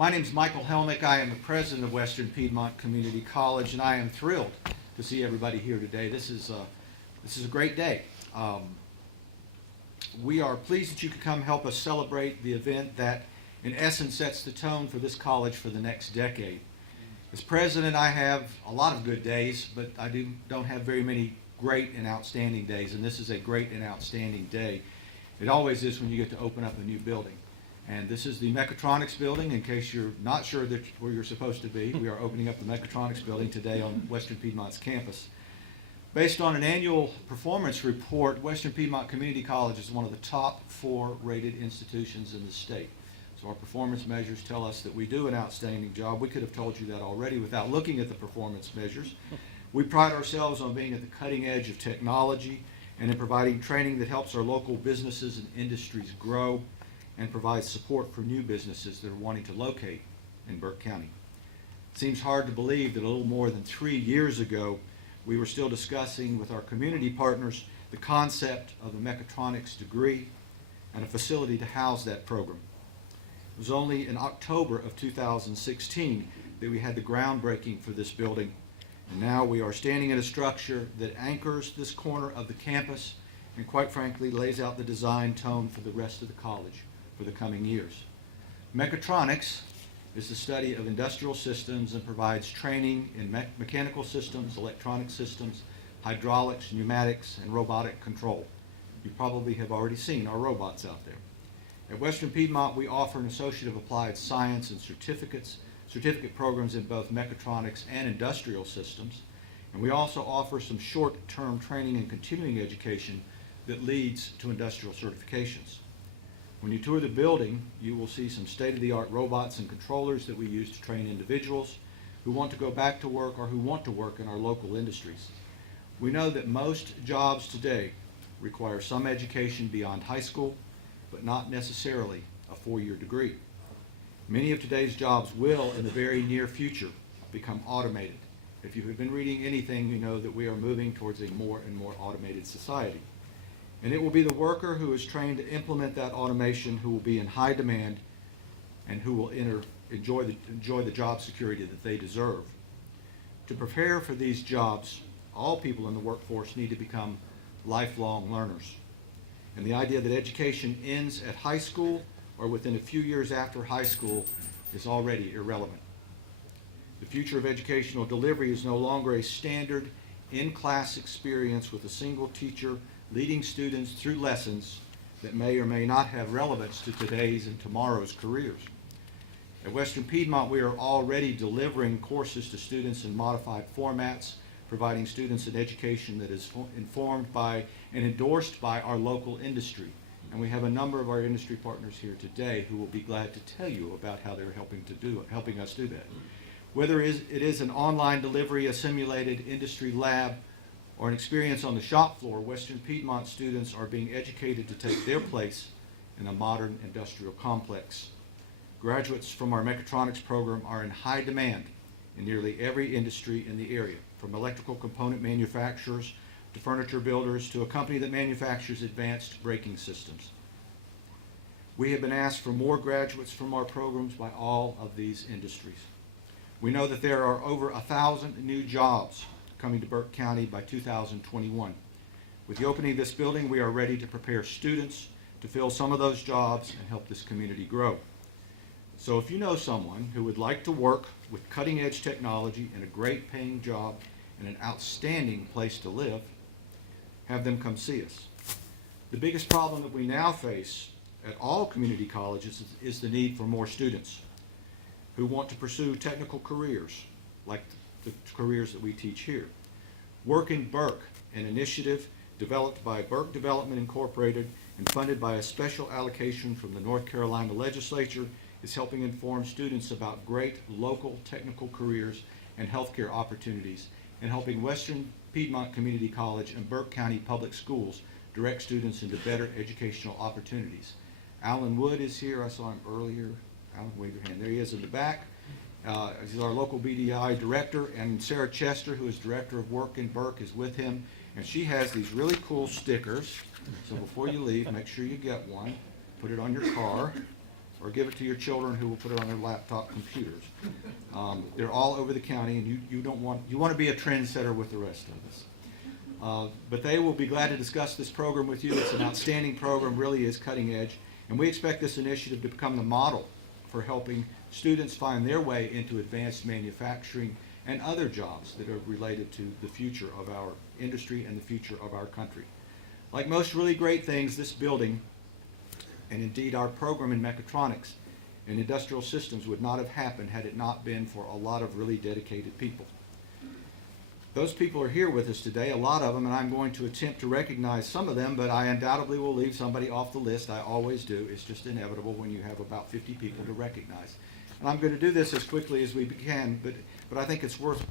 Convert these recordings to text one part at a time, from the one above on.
My name is Michael Helmick. I am the president of Western Piedmont Community College, and I am thrilled to see everybody here today. This is a great day. We are pleased that you could come help us celebrate the event that, in essence, sets the tone for this college for the next decade. As president, I have a lot of good days, but I don't have very many great and outstanding days, and this is a great and outstanding day. It always is when you get to open up a new building. And this is the Mechatronics building, in case you're not sure that where you're supposed to be. We are opening up the Mechatronics building today on Western Piedmont's campus. Based on an annual performance report, Western Piedmont Community College is one of the top 4 rated institutions in the state. So our performance measures tell us that we do an outstanding job. We could have told you that already without looking at the performance measures. We pride ourselves on being at the cutting edge of technology and in providing training that helps our local businesses and industries grow and provides support for new businesses that are wanting to locate in Burke County. It seems hard to believe that a little more than 3 years ago, we were still discussing with our community partners the concept of a mechatronics degree and a facility to house that program. It was only in October of 2016 that we had the groundbreaking for this building, and now we are standing in a structure that anchors this corner of the campus and, quite frankly, lays out the design tone for the rest of the college for the coming years. Mechatronics is the study of industrial systems and provides training in mechanical systems, electronic systems, hydraulics, pneumatics, and robotic control. You probably have already seen our robots out there. At Western Piedmont, we offer an Associate of Applied Science and certificate programs in both mechatronics and industrial systems, and we also offer some short-term training and continuing education that leads to industrial certifications. When you tour the building, you will see some state-of-the-art robots and controllers that we use to train individuals who want to go back to work or who want to work in our local industries. We know that most jobs today require some education beyond high school, but not necessarily a 4-year degree. Many of today's jobs will, in the very near future, become automated. If you have been reading anything, you know that we are moving towards a more and more automated society. And it will be the worker who is trained to implement that automation who will be in high demand and who will enjoy the job security that they deserve. To prepare for these jobs, all people in the workforce need to become lifelong learners. And the idea that education ends at high school or within a few years after high school is already irrelevant. The future of educational delivery is no longer a standard in-class experience with a single teacher leading students through lessons that may or may not have relevance to today's and tomorrow's careers. At Western Piedmont, we are already delivering courses to students in modified formats, providing students an education that is informed by and endorsed by our local industry. And we have a number of our industry partners here today who will be glad to tell you about how they're helping us do that. Whether it is an online delivery, a simulated industry lab, or an experience on the shop floor, Western Piedmont students are being educated to take their place in a modern industrial complex. Graduates from our mechatronics program are in high demand in nearly every industry in the area, from electrical component manufacturers to furniture builders to a company that manufactures advanced braking systems. We have been asked for more graduates from our programs by all of these industries. We know that there are over 1,000 new jobs coming to Burke County by 2021. With the opening of this building, we are ready to prepare students to fill some of those jobs and help this community grow. So if you know someone who would like to work with cutting-edge technology in a great paying job and an outstanding place to live, have them come see us. The biggest problem that we now face at all community colleges is the need for more students who want to pursue technical careers like the careers that we teach here. Work in Burke, an initiative developed by Burke Development Incorporated and funded by a special allocation from the North Carolina legislature, is helping inform students about great local technical careers and healthcare opportunities, and helping Western Piedmont Community College and Burke County Public Schools direct students into better educational opportunities. Alan Wood is here. I saw him earlier. Alan, wave your hand. There he is in the back. He's our local BDI director, and Sarah Chester, who is director of work in Burke, is with him, and she has these really cool stickers. So before you leave, make sure you get one, put it on your car, or give it to your children who will put it on their laptop computers. They're all over the county, and you want to be a trendsetter with the rest of us. But they will be glad to discuss this program with you. It's an outstanding program, really is cutting edge, and we expect this initiative to become the model for helping students find their way into advanced manufacturing and other jobs that are related to the future of our industry and the future of our country. Like most really great things, this building, and indeed our program in mechatronics and industrial systems, would not have happened had it not been for a lot of really dedicated people. Those people are here with us today, a lot of them, and I'm going to attempt to recognize some of them, but I undoubtedly will leave somebody off the list. I always do. It's just inevitable when you have about 50 people to recognize. And I'm going to do this as quickly as we can, but I think it's worth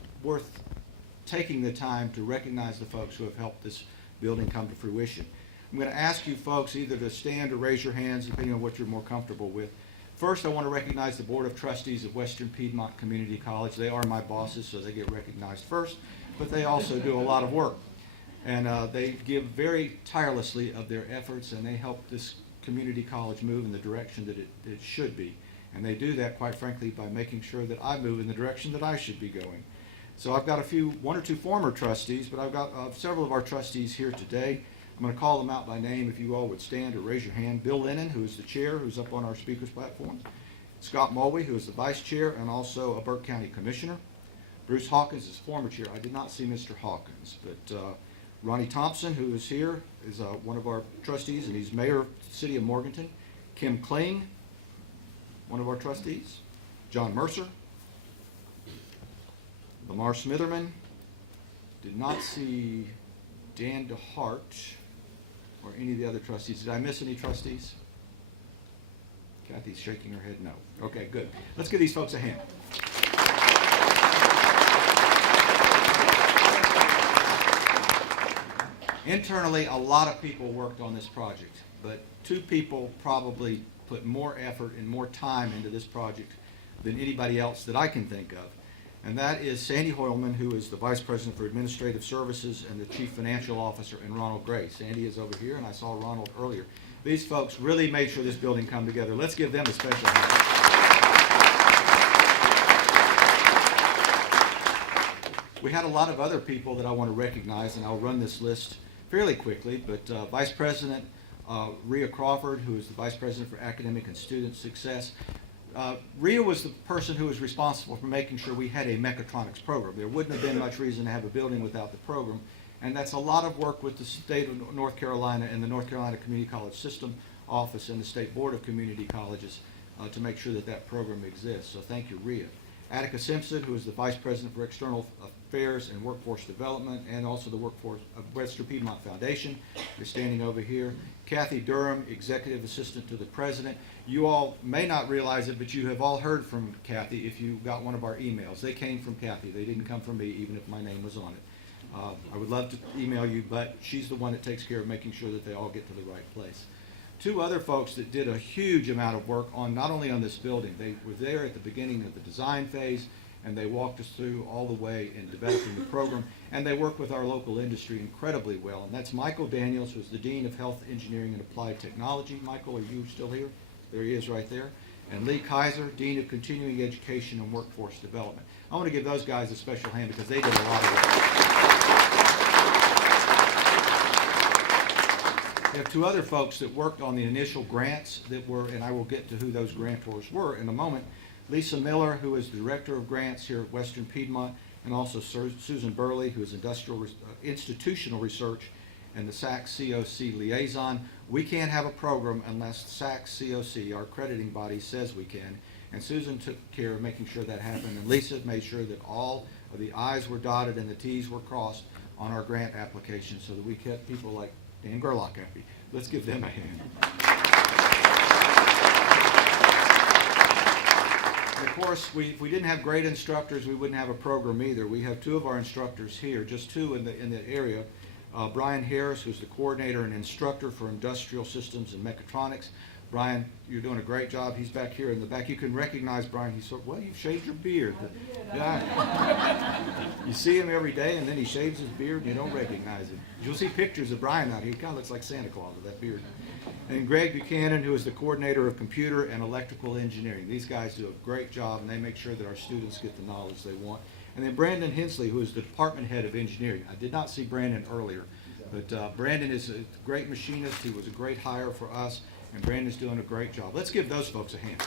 taking the time to recognize the folks who have helped this building come to fruition. I'm going to ask you folks either to stand or raise your hands, depending on what you're more comfortable with. First, I want to recognize the Board of Trustees of Western Piedmont Community College. They are my bosses, so they get recognized first, but they also do a lot of work. And they give very tirelessly of their efforts, and they help this community college move in the direction that it should be. And they do that, quite frankly, by making sure that I move in the direction that I should be going. So I've got one or two former trustees, but I've got several of our trustees here today. I'm going to call them out by name if you all would stand or raise your hand. Bill Lennon, who is the chair, who's up on our speakers platform. Scott Mulvey, who is the vice chair and also a Burke County commissioner. Bruce Hawkins is former chair. I did not see Mr. Hawkins, but Ronnie Thompson, who is here, is one of our trustees, and he's mayor of the city of Morganton. Kim Kling, one of our trustees. John Mercer. Lamar Smitherman. Did not see Dan DeHart or any of the other trustees. Did I miss any trustees? Kathy's shaking her head no. Okay, good. Let's give these folks a hand. Internally, a lot of people worked on this project, but two people probably put more effort and more time into this project than anybody else that I can think of. And that is Sandy Hoylman, who is the Vice President for Administrative Services and the Chief Financial Officer, and Ronald Gray. Sandy is over here, and I saw Ronald earlier. These folks really made sure this building come together. Let's give them a special hand. We had a lot of other people that I want to recognize, and I'll run this list fairly quickly, but Vice President Rhea Crawford, who is the Vice President for Academic and Student Success. Rhea was the person who was responsible for making sure we had a mechatronics program. There wouldn't have been much reason to have a building without the program, and that's a lot of work with the state of North Carolina and the North Carolina Community College System Office and the State Board of Community Colleges to make sure that that program exists. So thank you, Rhea. Attica Simpson, who is the Vice President for External Affairs and Workforce Development, and also the Workforce of Western Piedmont Foundation, is standing over here. Kathy Durham, Executive Assistant to the President. You all may not realize it, but you have all heard from Kathy if you got one of our emails. They came from Kathy. They didn't come from me, even if my name was on it. I would love to email you, but she's the one that takes care of making sure that they all get to the right place. Two other folks that did a huge amount of work on not only on this building, they were there at the beginning of the design phase, and they walked us through all the way in developing the program, and they work with our local industry incredibly well. And that's Michael Daniels, who's the Dean of Health, Engineering, and Applied Technology. Michael, are you still here? There he is right there. And Lee Kaiser, Dean of Continuing Education and Workforce Development. I want to give those guys a special hand because they did a lot of work. We have two other folks that worked on the initial grants that were, and I will get to who those grantors were in a moment. Lisa Miller, who is the Director of Grants here at Western Piedmont, and also Susan Burley, who is Institutional Research and the SACS COC Liaison. We can't have a program unless SACS COC, our accrediting body, says we can. And Susan took care of making sure that happened, and Lisa made sure that all of the I's were dotted and the T's were crossed on our grant application so that we kept people like Dan Gerlach happy. Let's give them a hand. And of course, if we didn't have great instructors, we wouldn't have a program either. We have two of our instructors here, just two in the area. Brian Harris, who's the coordinator and instructor for industrial systems and mechatronics. Brian, you're doing a great job. He's back here in the back. You can recognize Brian. He's sort of, well, you've shaved your beard. Yeah. You see him every day, and then he shaves his beard, and you don't recognize him. You'll see pictures of Brian out here. He kind of looks like Santa Claus with that beard. And Greg Buchanan, who is the coordinator of computer and electrical engineering. These guys do a great job, and they make sure that our students get the knowledge they want. And then Brandon Hensley, who is the department head of engineering. I did not see Brandon earlier, but Brandon is a great machinist. He was a great hire for us, and Brandon's doing a great job. Let's give those folks a hand.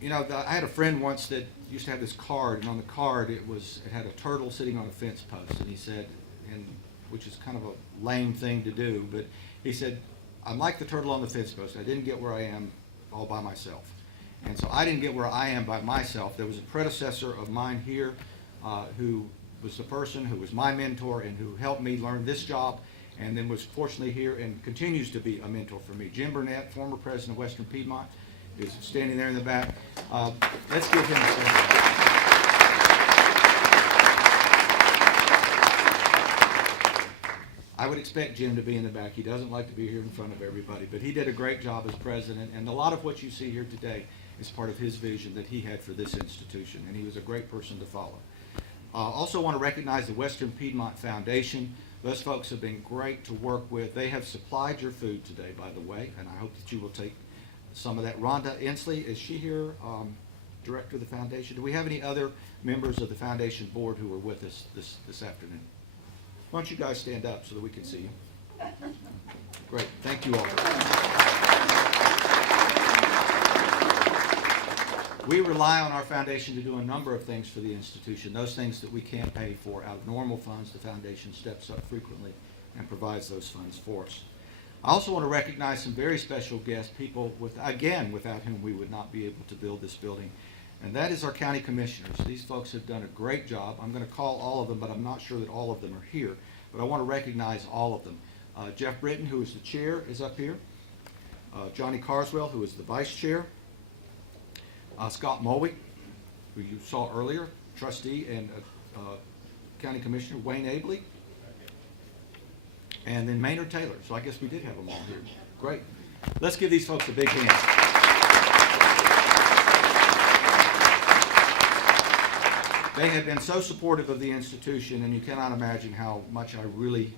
You know, I had a friend once that used to have this card, and on the card it had a turtle sitting on a fence post, and he said, which is kind of a lame thing to do, but he said, I'm like the turtle on the fence post. I didn't get where I am all by myself. And so I didn't get where I am by myself. There was a predecessor of mine here who was the person who was my mentor and who helped me learn this job, and then was fortunately here and continues to be a mentor for me. Jim Burnett, former president of Western Piedmont, is standing there in the back. Let's give him a stand. I would expect Jim to be in the back. He doesn't like to be here in front of everybody, but he did a great job as president, and a lot of what you see here today is part of his vision that he had for this institution, and he was a great person to follow. Also want to recognize the Western Piedmont Foundation. Those folks have been great to work with. They have supplied your food today, by the way, and I hope that you will take some of that. Rhonda Inslee, is she here, director of the foundation? Do we have any other members of the foundation board who are with us this afternoon? Why don't you guys stand up so that we can see you? Great, thank you all. We rely on our foundation to do a number of things for the institution. Those things that we can't pay for out of normal funds, the foundation steps up frequently and provides those funds for us. I also want to recognize some very special guests, people without whom we would not be able to build this building, and that is our county commissioners. These folks have done a great job. I'm going to call all of them, but I'm not sure that all of them are here, but I want to recognize all of them. Jeff Britton, who is the chair, is up here. Johnny Carswell, who is the vice chair. Scott Mulwick, who you saw earlier, trustee and county commissioner. Wayne Abley. And then Maynard Taylor. So I guess we did have them all here. Great. Let's give these folks a big hand. They have been so supportive of the institution, and you cannot imagine how much I really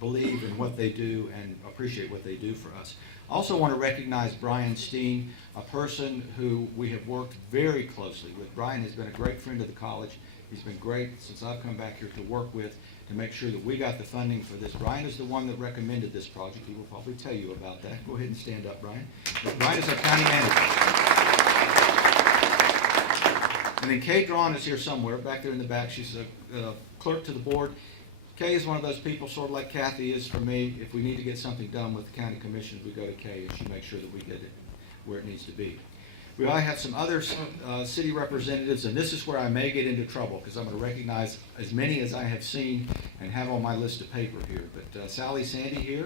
believe in what they do and appreciate what they do for us. I also want to recognize Brian Steen, a person who we have worked very closely with. Brian has been a great friend of the college. He's been great since I've come back here to work with to make sure that we got the funding for this. Brian is the one that recommended this project. He will probably tell you about that. Go ahead and stand up, Brian. But Brian is our county manager. And then Kay Drawn is here somewhere, back there in the back. She's a clerk to the board. Kay is one of those people, sort of like Kathy is for me. If we need to get something done with the county commissioners, we go to Kay, and she makes sure that we get it where it needs to be. We all have some other city representatives, and this is where I may get into trouble, because I'm going to recognize as many as I have seen and have on my list of paper here. But Sally Sandy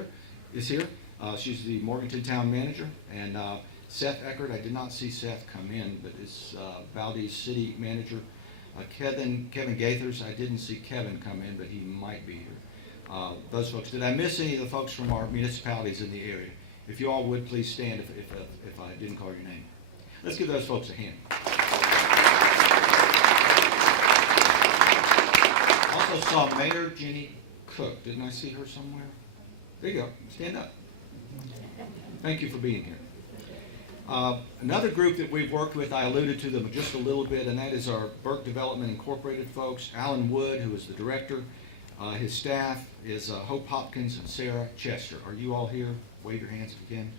is here. She's the Morganton Town Manager. And Seth Eckert, I did not see Seth come in, but is Valdez City Manager. Kevin Gaithers, I didn't see Kevin come in, but he might be here. Those folks. Did I miss any of the folks from our municipalities in the area? If you all would, please stand if I didn't call your name. Let's give those folks a hand. Also saw Mayor Jenny Cook. Didn't I see her somewhere? There you go. Stand up. Thank you for being here. Another group that we've worked with, I alluded to them just a little bit, and that is our Burke Development Incorporated folks. Alan Wood, who is the director. His staff is Hope Hopkins and Sarah Chester. Are you all here? Wave your hands if you can.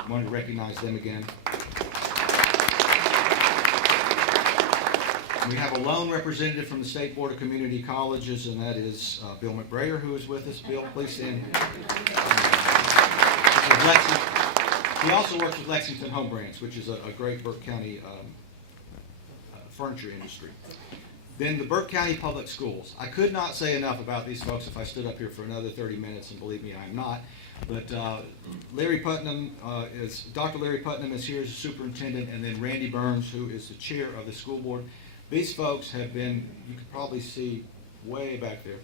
I wanted to recognize them again. We have a lone representative from the State Board of Community Colleges, and that is Bill McBrayer, who is with us. Bill, please stand. He also works with Lexington Home Brands, which is a great Burke County furniture industry. Then the Burke County Public Schools. I could not say enough about these folks if I stood up here for another 30 minutes, and believe me, I am not. But Larry Putnam Dr. Larry Putnam is here as a superintendent, and then Randy Burns, who is the chair of the school board. These folks have been, you can probably see way back there,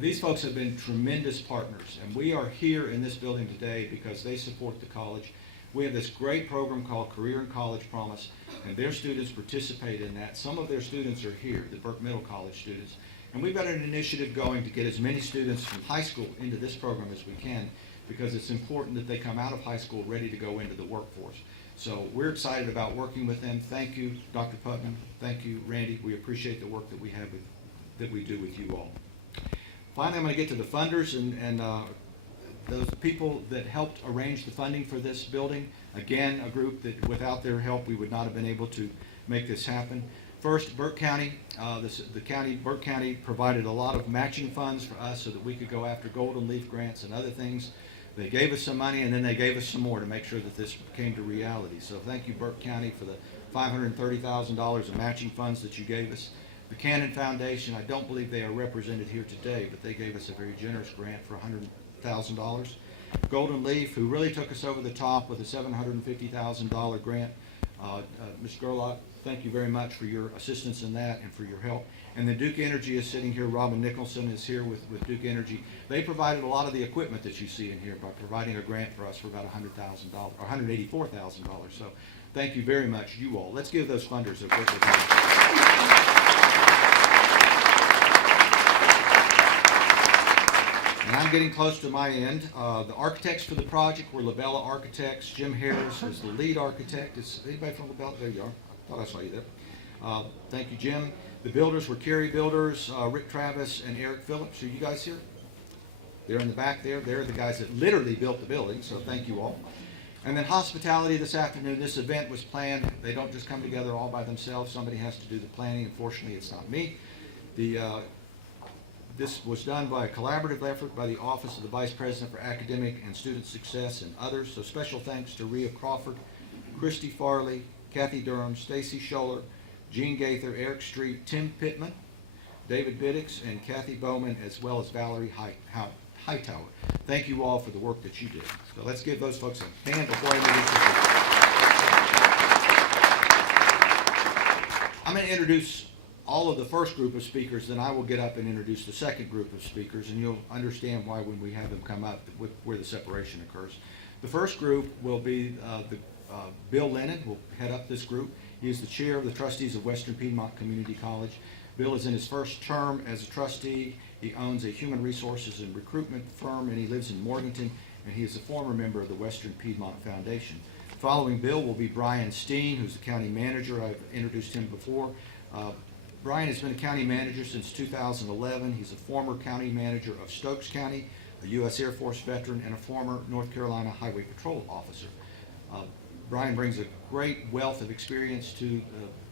these folks have been tremendous partners, and we are here in this building today because they support the college. We have this great program called Career and College Promise, and their students participate in that. Some of their students are here, the Burke Middle College students, And we've got an initiative going to get as many students from high school into this program as we can, because it's important that they come out of high school ready to go into the workforce. So we're excited about working with them. Thank you, Dr. Putnam. Thank you, Randy. We appreciate the work that we do with you all. Finally, I'm going to get to the funders and those people that helped arrange the funding for this building. Again, a group that without their help we would not have been able to make this happen. First, Burke County. Burke County provided a lot of matching funds for us so that we could go after Golden Leaf grants and other things. They gave us some money, and then they gave us some more to make sure that this came to reality. So thank you, Burke County, for the $530,000 of matching funds that you gave us. The Cannon Foundation, I don't believe they are represented here today, but they gave us a very generous grant for $100,000. Golden Leaf, who really took us over the top with a $750,000 grant. Ms. Gerlach, thank you very much for your assistance in that and for your help. And then Duke Energy is sitting here. Robin Nicholson is here with Duke Energy. They provided a lot of the equipment that you see in here by providing a grant for us for about $100,000 or $184,000. So thank you very much, you all. Let's give those funders a quick applause. And I'm getting close to my end. The architects for the project were Labella Architects. Jim Harris is the lead architect. Is anybody from Labella? There you are. I thought I saw you there. Thank you, Jim. The builders were Kerry Builders, Rick Travis, and Eric Phillips. Are you guys here? They're in the back there. They're the guys that literally built the building, so thank you all. And then hospitality this afternoon. This event was planned. They don't just come together all by themselves. Somebody has to do the planning. Unfortunately, it's not me. This was done by a collaborative effort by the Office of the Vice President for Academic and Student Success and others. So special thanks to Rhea Crawford, Christy Farley, Kathy Durham, Stacy Scholler, Gene Gaither, Eric Street, Tim Pittman, David Biddix, and Kathy Bowman, as well as Valerie Hightower. Thank you all for the work that you did. So let's give those folks a hand before I introduce them. I'm going to introduce all of the first group of speakers, then I will get up and introduce the second group of speakers, and you'll understand why when we have them come up, where the separation occurs. The first group will be Bill Lennon will head up this group. He is the chair of the trustees of Western Piedmont Community College. Bill is in his first term as a trustee. He owns a human resources and recruitment firm, and he lives in Morganton, and he is a former member of the Western Piedmont Foundation. Following Bill will be Brian Steen, who's the county manager. I've introduced him before. Brian has been a county manager since 2011. He's a former county manager of Stokes County, a U.S. Air Force veteran, and a former North Carolina Highway Patrol officer. Brian brings a great wealth of experience to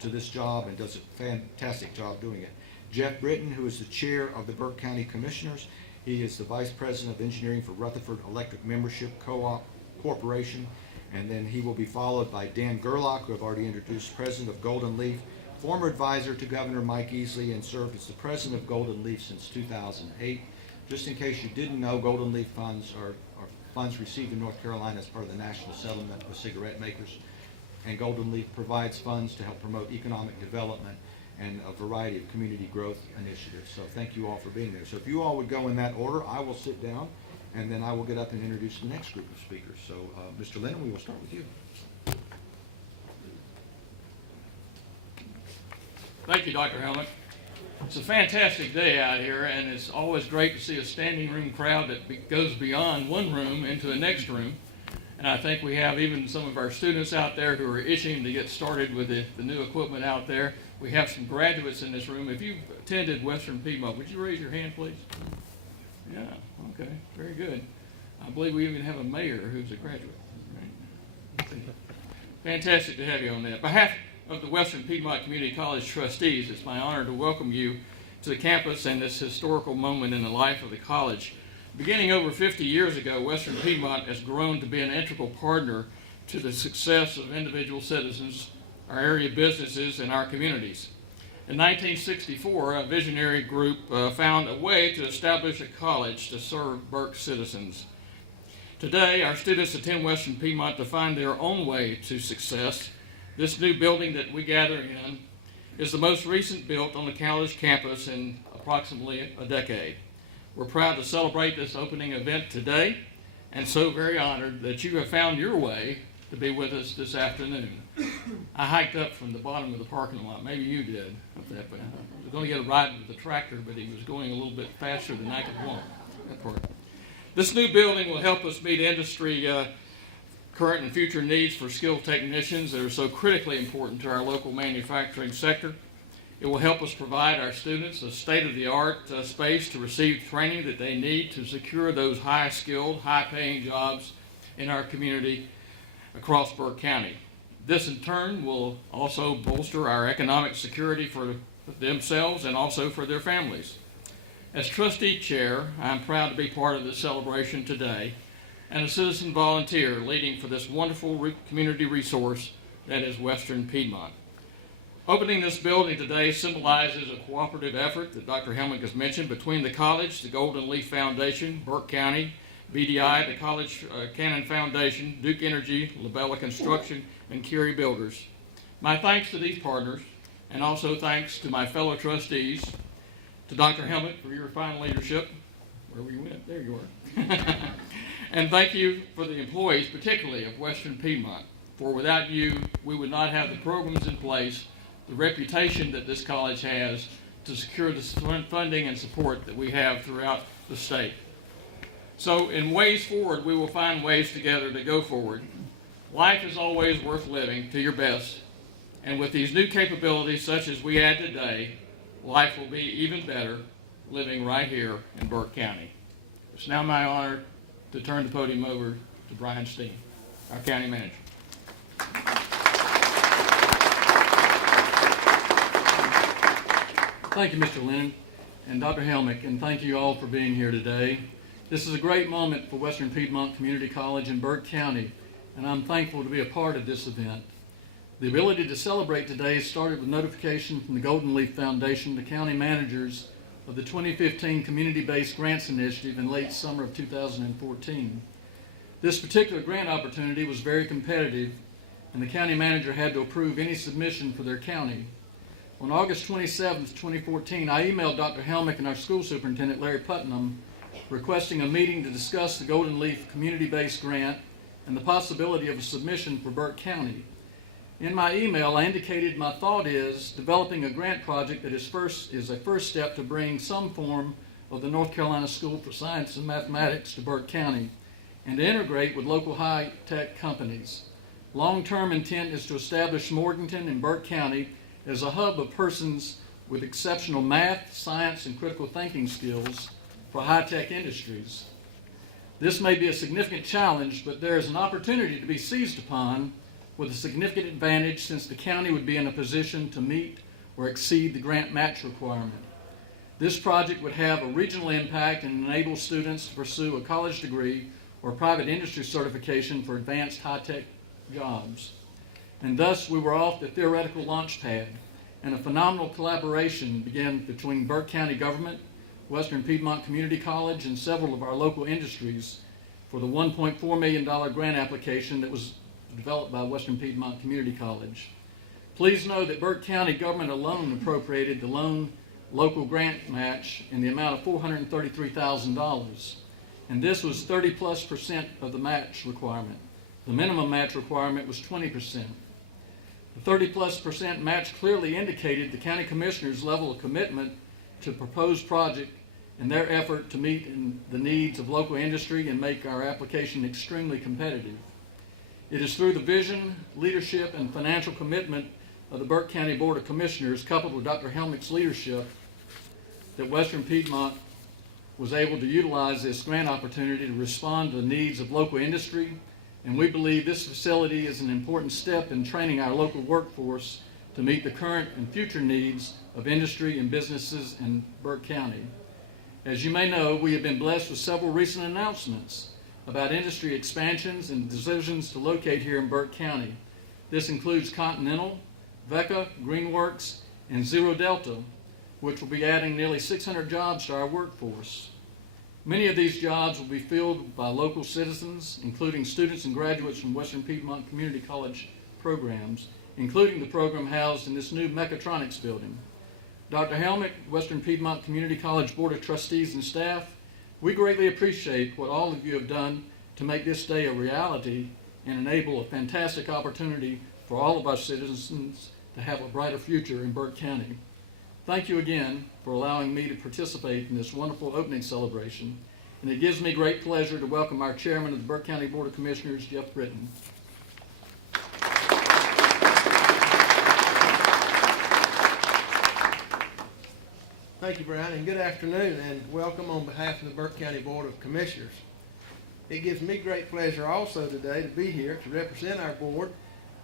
this job and does a fantastic job doing it. Jeff Britton, who is the chair of the Burke County Commissioners. He is the vice president of engineering for Rutherford Electric Membership Co-op Corporation. And then he will be followed by Dan Gerlach, who I've already introduced, president of Golden Leaf, former advisor to Governor Mike Easley, and served as the president of Golden Leaf since 2008. Just in case you didn't know, Golden Leaf funds are funds received in North Carolina as part of the national settlement with cigarette makers. And Golden Leaf provides funds to help promote economic development and a variety of community growth initiatives. So thank you all for being there. So if you all would go in that order, I will sit down, and then I will get up and introduce the next group of speakers. So Mr. Lennon, we will start with you. Thank you, Dr. Helmick. It's a fantastic day out here, and it's always great to see a standing room crowd that goes beyond one room into the next room. And I think we have even some of our students out there who are itching to get started with the new equipment out there. We have some graduates in this room. If you've attended Western Piedmont, would you raise your hand, please? Yeah, okay, very good. I believe we even have a mayor who's a graduate. Right? Fantastic to have you on that. On behalf of the Western Piedmont Community College trustees, it's my honor to welcome you to the campus and this historical moment in the life of the college. Beginning over 50 years ago, Western Piedmont has grown to be an integral partner to the success of individual citizens, our area businesses, and our communities. In 1964, a visionary group found a way to establish a college to serve Burke citizens. Today, our students attend Western Piedmont to find their own way to success. This new building that we gather in is the most recent built on the college campus in approximately a decade. We're proud to celebrate this opening event today, and so very honored that you have found your way to be with us this afternoon. I hiked up from the bottom of the parking lot. Maybe you did up that, but I was going to get a ride with the tractor, but he was going a little bit faster than I could walk. That part. This new building will help us meet industry current and future needs for skilled technicians that are so critically important to our local manufacturing sector. It will help us provide our students a state-of-the-art space to receive training that they need to secure those high-skilled, high-paying jobs in our community across Burke County. This, in turn, will also bolster our economic security for themselves and also for their families. As trustee chair, I am proud to be part of this celebration today and a citizen volunteer leading for this wonderful community resource that is Western Piedmont. Opening this building today symbolizes a cooperative effort that Dr. Helmick has mentioned between the college, the Golden Leaf Foundation, Burke County, BDI, the College Cannon Foundation, Duke Energy, Labella Construction, and Curie Builders. My thanks to these partners, and also thanks to my fellow trustees, to Dr. Helmick for your fine leadership. Wherever you went, there you are. And thank you for the employees, particularly of Western Piedmont, for without you, we would not have the programs in place, the reputation that this college has to secure the funding and support that we have throughout the state. So in ways forward, we will find ways together to go forward. Life is always worth living to your best, and with these new capabilities such as we add today, life will be even better living right here in Burke County. It's now my honor to turn the podium over to Brian Steen, our county manager. Thank you, Mr. Lennon and Dr. Helmick, and thank you all for being here today. This is a great moment for Western Piedmont Community College in Burke County, and I'm thankful to be a part of this event. The ability to celebrate today started with notification from the Golden Leaf Foundation to county managers of the 2015 Community-Based Grants Initiative in late summer of 2014. This particular grant opportunity was very competitive, and the county manager had to approve any submission for their county. On August 27, 2014, I emailed Dr. Helmick and our school superintendent, Larry Putnam, requesting a meeting to discuss the Golden Leaf Community-Based Grant and the possibility of a submission for Burke County. In my email, I indicated my thought is developing a grant project that is a first step to bring some form of the North Carolina School for Science and Mathematics to Burke County and to integrate with local high-tech companies. Long-term intent is to establish Morganton and Burke County as a hub of persons with exceptional math, science, and critical thinking skills for high-tech industries. This may be a significant challenge, but there is an opportunity to be seized upon with a significant advantage since the county would be in a position to meet or exceed the grant match requirement. This project would have a regional impact and enable students to pursue a college degree or private industry certification for advanced high-tech jobs. And thus we were off the theoretical launch pad, and a phenomenal collaboration began between Burke County government, Western Piedmont Community College, and several of our local industries for the $1.4 million grant application that was developed by Western Piedmont Community College. Please know that Burke County government alone appropriated the loan local grant match in the amount of $433,000, and this was 30+% of the match requirement. The minimum match requirement was 20%. The 30+% match clearly indicated the county commissioners' level of commitment to the proposed project and their effort to meet the needs of local industry and make our application extremely competitive. It is through the vision, leadership, and financial commitment of the Burke County Board of Commissioners, coupled with Dr. Helmick's leadership, that Western Piedmont was able to utilize this grant opportunity to respond to the needs of local industry, and we believe this facility is an important step in training our local workforce to meet the current and future needs of industry and businesses in Burke County. As you may know, we have been blessed with several recent announcements about industry expansions and decisions to locate here in Burke County. This includes Continental, VECA, Greenworks, and Zero Delta, which will be adding nearly 600 jobs to our workforce. Many of these jobs will be filled by local citizens, including students and graduates from Western Piedmont Community College programs, including the program housed in this new Mechatronics building. Dr. Helmick, Western Piedmont Community College Board of Trustees and staff, we greatly appreciate what all of you have done to make this day a reality and enable a fantastic opportunity for all of our citizens to have a brighter future in Burke County. Thank you again for allowing me to participate in this wonderful opening celebration, and it gives me great pleasure to welcome our chairman of the Burke County Board of Commissioners, Jeff Britton. Thank you, Brian, and good afternoon, and welcome on behalf of the Burke County Board of Commissioners. It gives me great pleasure also today to be here to represent our board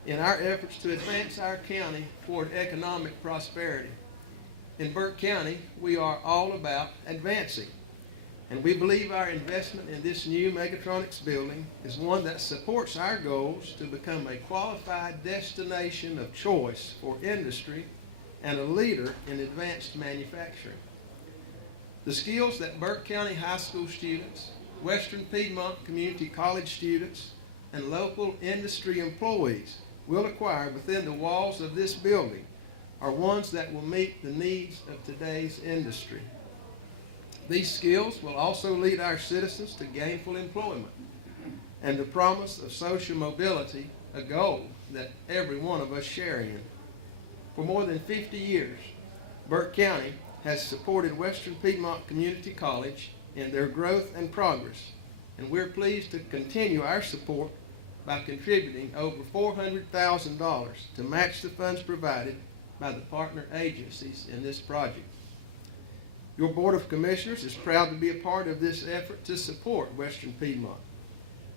in our efforts to advance our county toward economic prosperity. In Burke County, we are all about advancing, and we believe our investment in this new Mechatronics building is one that supports our goals to become a qualified destination of choice for industry and a leader in advanced manufacturing. The skills that Burke County High School students, Western Piedmont Community College students, and local industry employees will acquire within the walls of this building are ones that will meet the needs of today's industry. These skills will also lead our citizens to gainful employment and the promise of social mobility, a goal that every one of us share in. For more than 50 years, Burke County has supported Western Piedmont Community College in their growth and progress, and we're pleased to continue our support by contributing over $400,000 to match the funds provided by the partner agencies in this project. Your Board of Commissioners is proud to be a part of this effort to support Western Piedmont.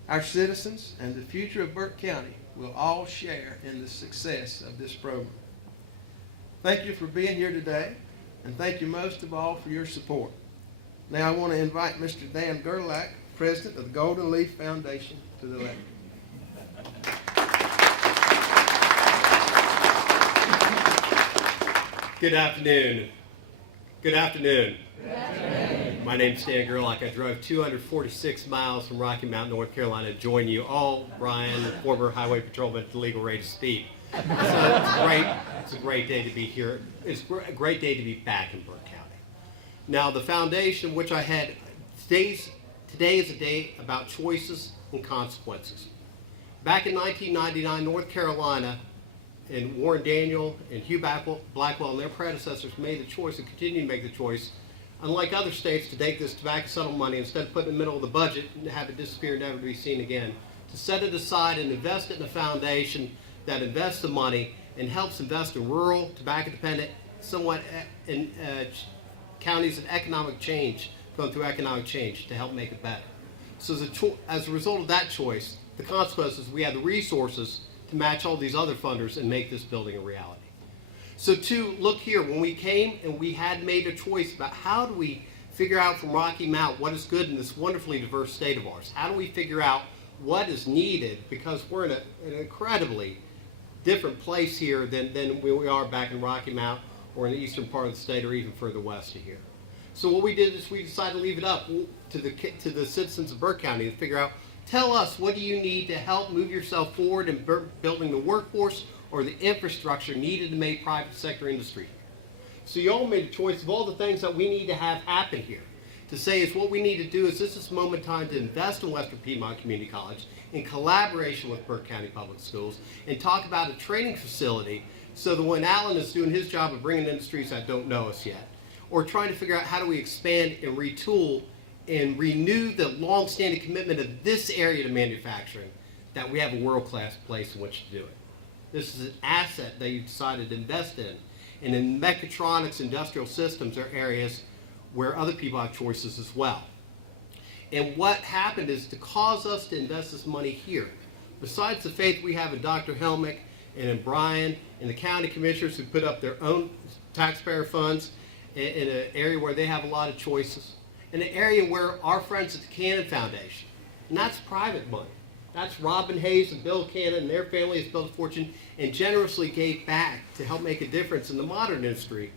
Our citizens and the future of Burke County will all share in the success of this program. Thank you for being here today, and thank you most of all for your support. Now I want to invite Mr. Dan Gerlach, President of the Golden Leaf Foundation, to the lectern. Good afternoon. Good afternoon. Good afternoon. My name's Dan Gerlach. I drove 246 miles from Rocky Mount, North Carolina to join you all, Brian, the former highway patrolman at the legal rate of speed. So it's a great day to be here. It's a great day to be back in Burke County. Now, the foundation which I had, today is a day about choices and consequences. Back in 1999, North Carolina, and Warren Daniel and Hugh Blackwell and their predecessors made the choice and continue to make the choice, unlike other states, to take this tobacco settlement money, instead of putting it in the middle of the budget and have it disappear, never to be seen again, to set it aside and invest it in a foundation that invests the money and helps invest in rural, tobacco-dependent, somewhat in counties in economic change, going through economic change to help make it better. So as a result of that choice, the consequences, we have the resources to match all these other funders and make this building a reality. So look here, when we came and we had made a choice about how do we figure out from Rocky Mount what is good in this wonderfully diverse state of ours? How do we figure out what is needed, because we're in an incredibly different place here than we are back in Rocky Mount or in the eastern part of the state or even further west of here. So what we did is we decided to leave it up to the citizens of Burke County to figure out, tell us, what do you need to help move yourself forward in building the workforce or the infrastructure needed to make private sector industry? So you all made a choice of all the things that we need to have happen here. To say is what we need to do is this is a moment in time to invest in Western Piedmont Community College in collaboration with Burke County Public Schools and talk about a training facility so that when Alan is doing his job of bringing industries that don't know us yet, or trying to figure out how do we expand and retool and renew the long-standing commitment of this area to manufacturing, that we have a world-class place in which to do it. This is an asset that you decided to invest in. And in mechatronics, industrial systems are areas where other people have choices as well. And what happened is to cause us to invest this money here, besides the faith we have in Dr. Helmick and in Brian and the county commissioners who put up their own taxpayer funds in an area where they have a lot of choices, in an area where our friends at the Cannon Foundation, and that's private money. That's Robin Hayes and Bill Cannon and their family has built a fortune and generously gave back to help make a difference in the modern industry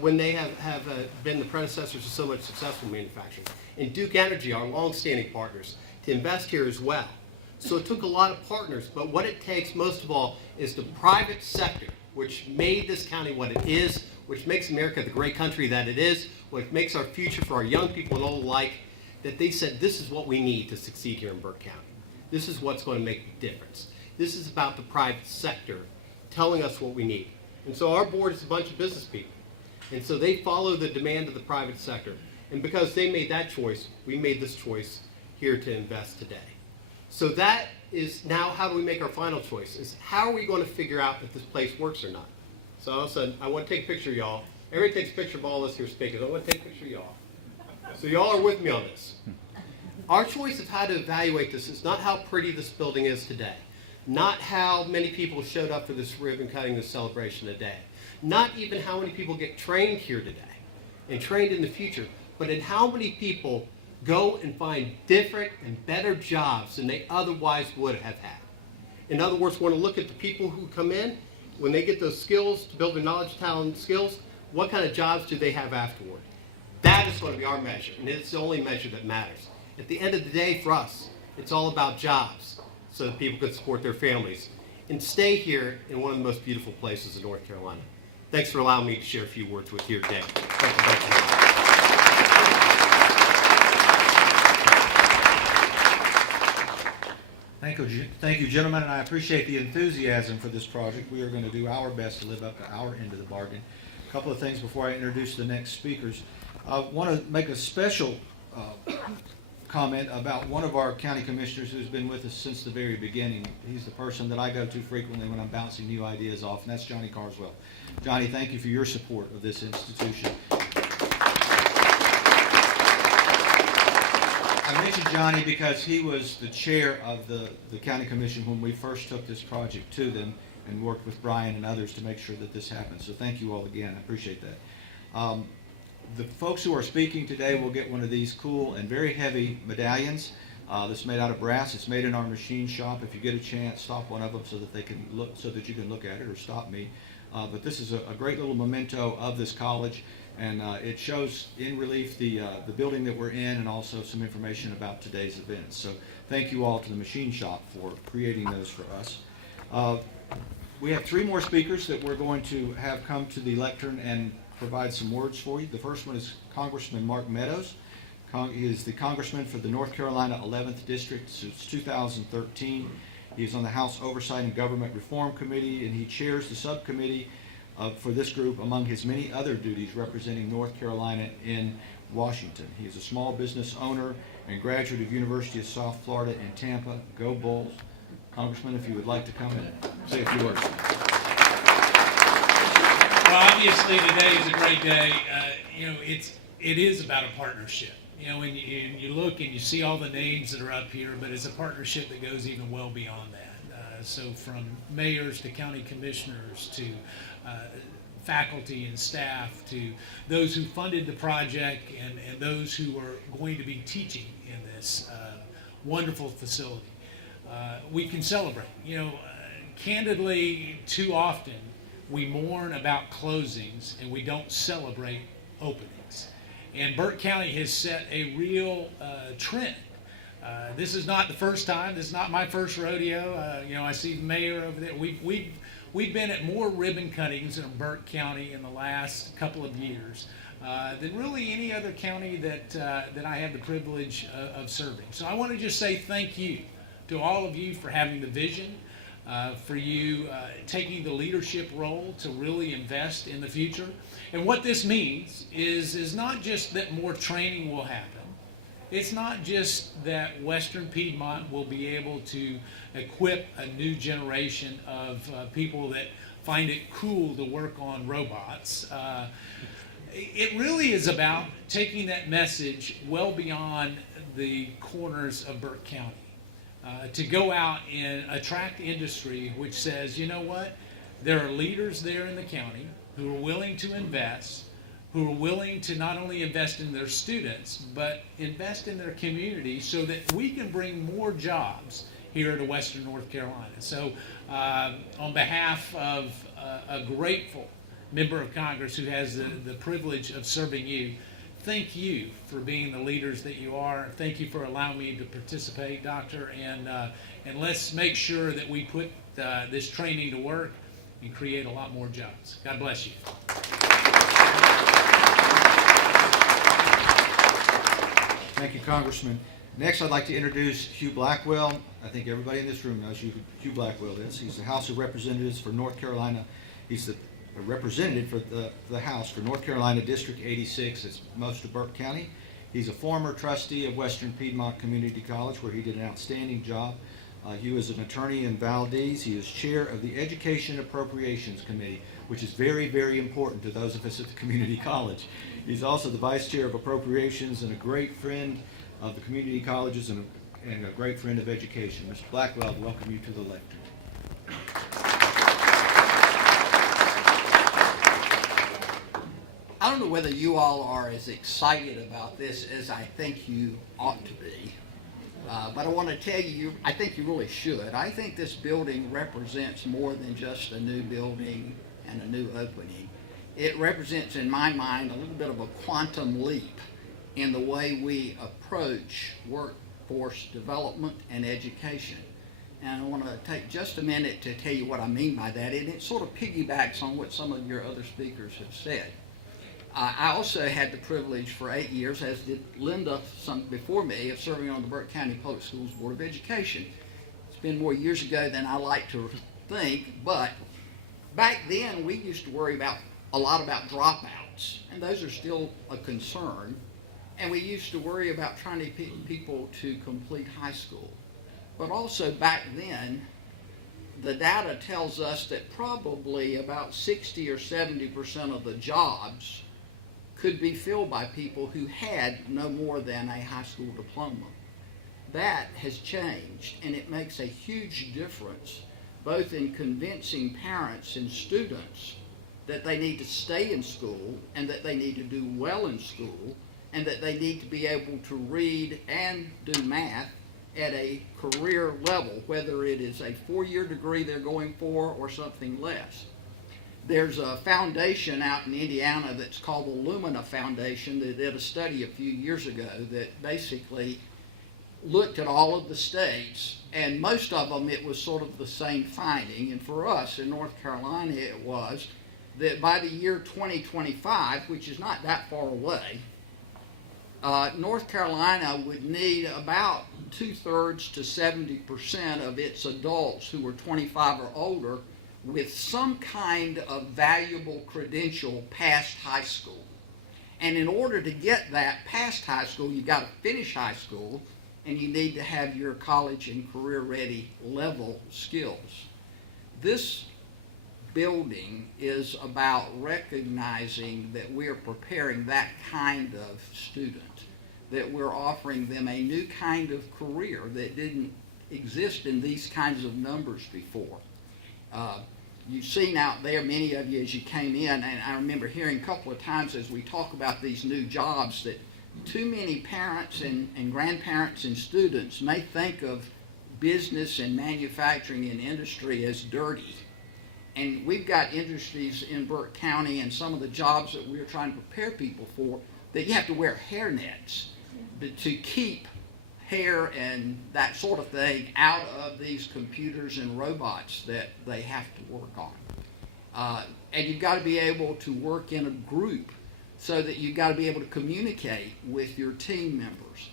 when they have been the predecessors of so much successful manufacturing. And Duke Energy, our long-standing partners, to invest here as well. So it took a lot of partners, but what it takes most of all is the private sector, which made this county what it is, which makes America the great country that it is, which makes our future for our young people and all alike, that they said this is what we need to succeed here in Burke County. This is what's going to make the difference. This is about the private sector telling us what we need. And so our board is a bunch of business people. And so they follow the demand of the private sector. And because they made that choice, we made this choice here to invest today. So that is now how do we make our final choice? Is how are we going to figure out if this place works or not? So all of a sudden, I want to take a picture of y'all. Everybody takes a picture of all of us here speakers. I want to take a picture of y'all. So y'all are with me on this. Our choice of how to evaluate this is not how pretty this building is today. Not how many people showed up for this ribbon cutting, this celebration today. Not even how many people get trained here today and trained in the future, but in how many people go and find different and better jobs than they otherwise would have had. In other words, we want to look at the people who come in, when they get those skills to build their knowledge, talent, and skills, what kind of jobs do they have afterward? That is going to be our measure, and it's the only measure that matters. At the end of the day, for us, it's all about jobs so that people can support their families and stay here in one of the most beautiful places in North Carolina. Thanks for allowing me to share a few words with you today. Thank you very much. Thank you, gentlemen, and I appreciate the enthusiasm for this project. We are going to do our best to live up to our end of the bargain. A couple of things before I introduce the next speakers. I want to make a special comment about one of our county commissioners who's been with us since the very beginning. He's the person that I go to frequently when I'm bouncing new ideas off, and that's Johnny Carswell. Johnny, thank you for your support of this institution. I mentioned Johnny because he was the chair of the county commission when we first took this project to them and worked with Brian and others to make sure that this happened. So thank you all again. I appreciate that. The folks who are speaking today will get one of these cool and very heavy medallions. This is made out of brass. It's made in our machine shop. If you get a chance, stop one of them so that they can look, so that you can look at it, or stop me. But this is a great little memento of this college, and it shows in relief the building that we're in, and also some information about today's events. So thank you all to the machine shop for creating those for us. We have three more speakers that we're going to have come to the lectern and provide some words for you. The first one is Congressman Mark Meadows. He is the congressman for the North Carolina 11th District since 2013. He is on the House Oversight and Government Reform Committee, and he chairs the subcommittee for this group among his many other duties representing North Carolina in Washington. He is a small business owner and graduate of University of South Florida in Tampa. Go Bulls. Congressman, if you would like to come and say a few words. Well, obviously today is a great day. It is about a partnership. When you look and you see all the names that are up here, but it's a partnership that goes even well beyond that. So from mayors to county commissioners to faculty and staff to those who funded the project and those who are going to be teaching in this wonderful facility. We can celebrate. Candidly, too often we mourn about closings and we don't celebrate openings. And Burke County has set a real trend. This is not the first time. This is not my first rodeo. I see the mayor over there. We've been at more ribbon cuttings in Burke County in the last couple of years than really any other county that I have the privilege of serving. So I want to just say thank you to all of you for having the vision, for you taking the leadership role to really invest in the future. And what this means is not just that more training will happen. It's not just that Western Piedmont will be able to equip a new generation of people that find it cool to work on robots. It really is about taking that message well beyond the corners of Burke County. To go out and attract industry which says, you know what, there are leaders there in the county who are willing to invest, who are willing to not only invest in their students, but invest in their community so that we can bring more jobs here to Western North Carolina. So on behalf of a grateful member of Congress who has the privilege of serving you, thank you for being the leaders that you are. Thank you for allowing me to participate, Doctor. And let's make sure that we put this training to work and create a lot more jobs. God bless you. Thank you, Congressman. Next, I'd like to introduce Hugh Blackwell. I think everybody in this room knows who Hugh Blackwell is. He's the House of Representatives for North Carolina. He's the representative for the House for North Carolina District 86. It's most of Burke County. He's a former trustee of Western Piedmont Community College, where he did an outstanding job. Hugh is an attorney in Valdez. He is chair of the Education Appropriations Committee, which is very, very important to those of us at the community college. He's also the vice chair of appropriations and a great friend of the community colleges and a great friend of education. Mr. Blackwell, I welcome you to the lectern. I don't know whether you all are as excited about this as I think you ought to be, but I want to tell you, I think you really should. I think this building represents more than just a new building and a new opening. It represents, in my mind, a little bit of a quantum leap in the way we approach workforce development and education. And I want to take just a minute to tell you what I mean by that, and it sort of piggybacks on what some of your other speakers have said. I also had the privilege for 8 years, as did Linda some before me, of serving on the Burke County Public Schools Board of Education. It's been more years ago than I like to think, but back then we used to worry a lot about dropouts, and those are still a concern. And we used to worry about trying to get people to complete high school. But also back then, the data tells us that probably about 60 or 70% of the jobs could be filled by people who had no more than a high school diploma. That has changed, and it makes a huge difference both in convincing parents and students that they need to stay in school and that they need to do well in school, and that they need to be able to read and do math at a career level, whether it is a 4-year degree they're going for or something less. There's a foundation out in Indiana that's called the Lumina Foundation that did a study a few years ago that basically looked at all of the states, and most of them it was sort of the same finding. And for us in North Carolina, it was that by the year 2025, which is not that far away, North Carolina would need about 2/3 to 70% of its adults who were 25 or older with some kind of valuable credential past high school. And in order to get that past high school, you got to finish high school, and you need to have your college and career ready level skills. This building is about recognizing that we're preparing that kind of student, that we're offering them a new kind of career that didn't exist in these kinds of numbers before. You've seen out there, many of you, as you came in, and I remember hearing a couple of times as we talk about these new jobs that too many parents and grandparents and students may think of business and manufacturing and industry as dirty. And we've got industries in Burke County and some of the jobs that we're trying to prepare people for that you have to wear hairnets to keep hair and that sort of thing out of these computers and robots that they have to work on. And you've got to be able to work in a group so that you've got to be able to communicate with your team members.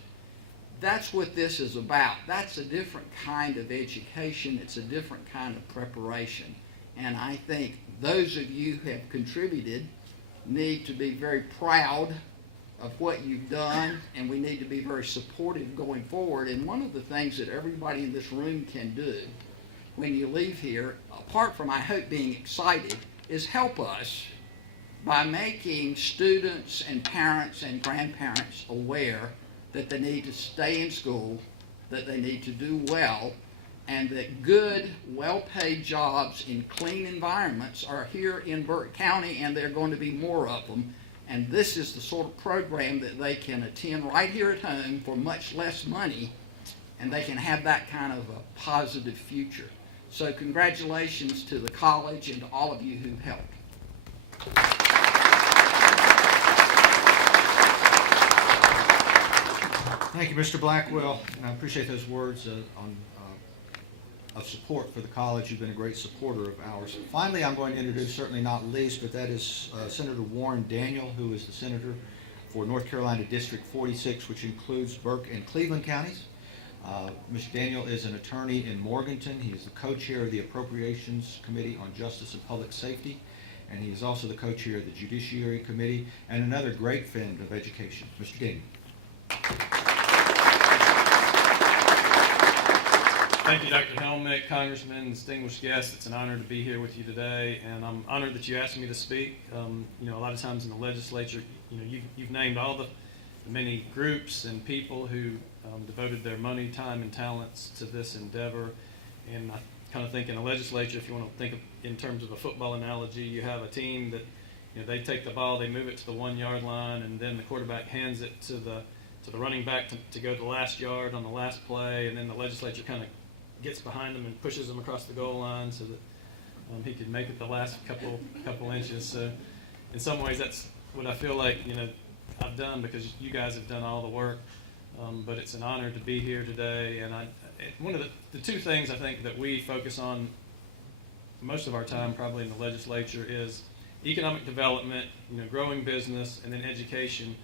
That's what this is about. That's a different kind of education. It's a different kind of preparation. And I think those of you who have contributed need to be very proud of what you've done, and we need to be very supportive going forward. And one of the things that everybody in this room can do when you leave here, apart from, I hope, being excited, is help us by making students and parents and grandparents aware that they need to stay in school, that they need to do well, and that good, well-paid jobs in clean environments are here in Burke County, and there are going to be more of them. And this is the sort of program that they can attend right here at home for much less money, and they can have that kind of a positive future. So congratulations to the college and to all of you who helped. Thank you, Mr. Blackwell. And I appreciate those words of support for the college. You've been a great supporter of ours. Finally, I'm going to introduce, certainly not least, but that is Senator Warren Daniel, who is the senator for North Carolina District 46, which includes Burke and Cleveland counties. Mr. Daniel is an attorney in Morganton. He is the co-chair of the Appropriations Committee on Justice and Public Safety, and he is also the co-chair of the Judiciary Committee and another great friend of education. Mr. Daniel. Thank you, Dr. Helmick, Congressman, distinguished guests. It's an honor to be here with you today, and I'm honored that you asked me to speak. A lot of times in the legislature, you've named all the many groups and people who devoted their money, time, and talents to this endeavor. And I kind of think in the legislature, if you want to think of, in terms of a football analogy, you have a team that they take the ball, they move it to the 1 yard line, and then the quarterback hands it to the running back to go to the last yard on the last play, and then the legislature kind of gets behind them and pushes them across the goal line so that he could make it the last couple inches. So in some ways, that's what I feel like I've done, because you guys have done all the work. But it's an honor to be here today. And one of the two things I think that we focus on most of our time probably in the legislature is economic development, growing business, and then education.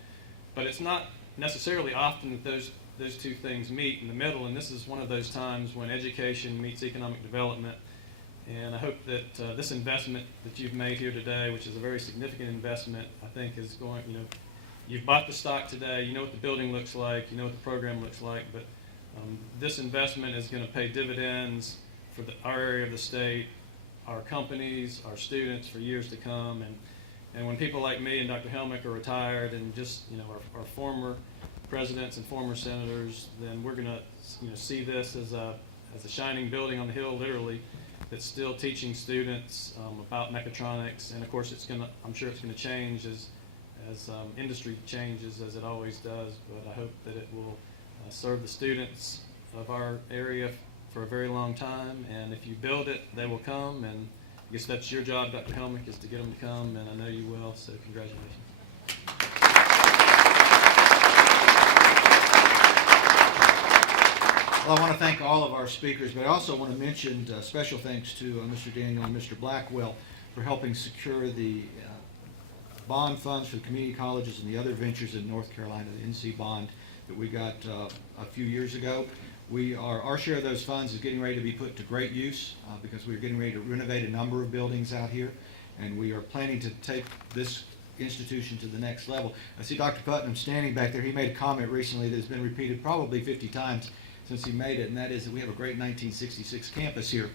But it's not necessarily often that those two things meet in the middle, and this is one of those times when education meets economic development. And I hope that this investment that you've made here today, which is a very significant investment, I think is going, you've bought the stock today, you know what the building looks like, you know what the program looks like, but this investment is going to pay dividends for our area of the state, our companies, our students for years to come. And when people like me and Dr. Helmick are retired and just, our former presidents and former senators, then we're going to see this as a shining building on the hill, literally, that's still teaching students about mechatronics. And of course, I'm sure it's going to change as industry changes, as it always does. But I hope that it will serve the students of our area for a very long time. And if you build it, they will come. And I guess that's your job, Dr. Helmick, is to get them to come. And I know you will. So congratulations. Well, I want to thank all of our speakers, but I also want to mention special thanks to Mr. Daniel and Mr. Blackwell for helping secure the bond funds for the community colleges and the other ventures in North Carolina, the NC bond that we got a few years ago. Our share of those funds is getting ready to be put to great use because we're getting ready to renovate a number of buildings out here, and we are planning to take this institution to the next level. I see Dr. Putnam standing back there. He made a comment recently that has been repeated probably 50 times since he made it, and that is that we have a great 1966 campus here.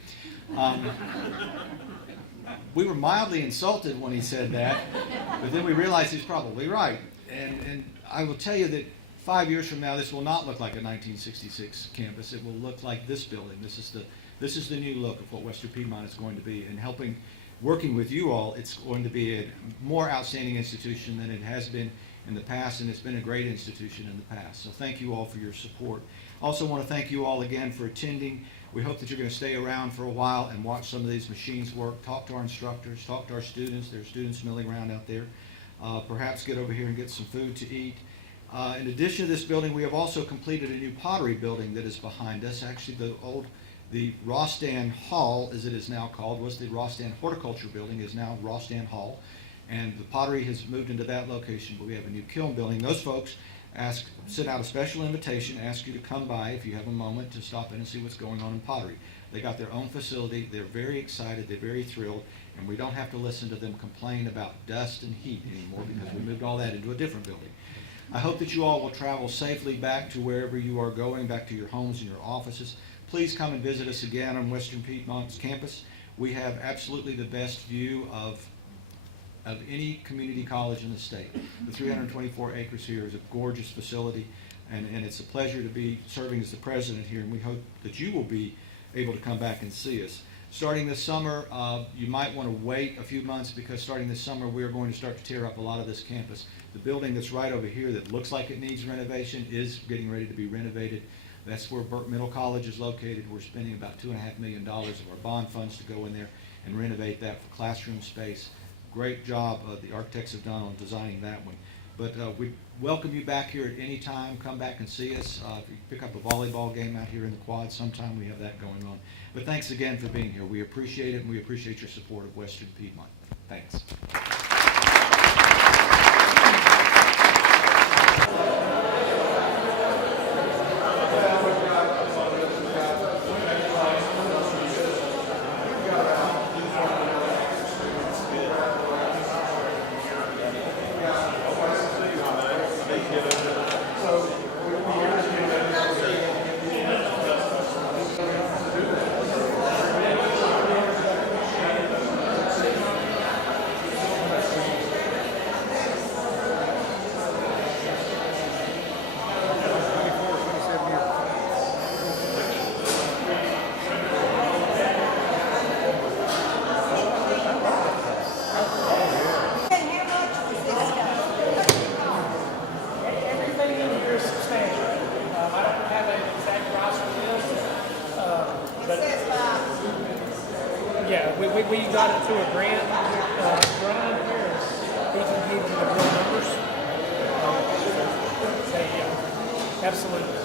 We were mildly insulted when he said that, but then we realized he's probably right. And I will tell you that 5 years from now, this will not look like a 1966 campus. It will look like this building. This is the new look of what Western Piedmont is going to be. And working with you all, it's going to be a more outstanding institution than it has been in the past, and it's been a great institution in the past. So thank you all for your support. Also want to thank you all again for attending. We hope that you're going to stay around for a while and watch some of these machines work, talk to our instructors, talk to our students. There are students milling around out there. Perhaps get over here and get some food to eat. In addition to this building, we have also completed a new pottery building that is behind us. Actually, the Rostan Hall, as it is now called, was the Rostan Horticulture Building, is now Rostan Hall. And the pottery has moved into that location, but we have a new kiln building. Those folks sent out a special invitation, ask you to come by if you have a moment to stop in and see what's going on in pottery. They got their own facility. They're very excited. They're very thrilled. And we don't have to listen to them complain about dust and heat anymore because we moved all that into a different building. I hope that you all will travel safely back to wherever you are going, back to your homes and your offices. Please come and visit us again on Western Piedmont's campus. We have absolutely the best view of any community college in the state. The 324 acres here is a gorgeous facility, and it's a pleasure to be serving as the president here, and we hope that you will be able to come back and see us. Starting this summer, you might want to wait a few months because starting this summer we are going to start to tear up a lot of this campus. The building that's right over here that looks like it needs renovation is getting ready to be renovated. That's where Burke Middle College is located. We're spending about $2.5 million of our bond funds to go in there and renovate that for classroom space. Great job the architects have done on designing that one. But we welcome you back here at any time. Come back and see us. If you pick up a volleyball game out here in the quad, sometime we have that going on. But thanks again for being here. We appreciate it, and we appreciate your support of Western Piedmont. Thanks. we got it through a grant. Brian here is, he can give you the real numbers. Absolutely.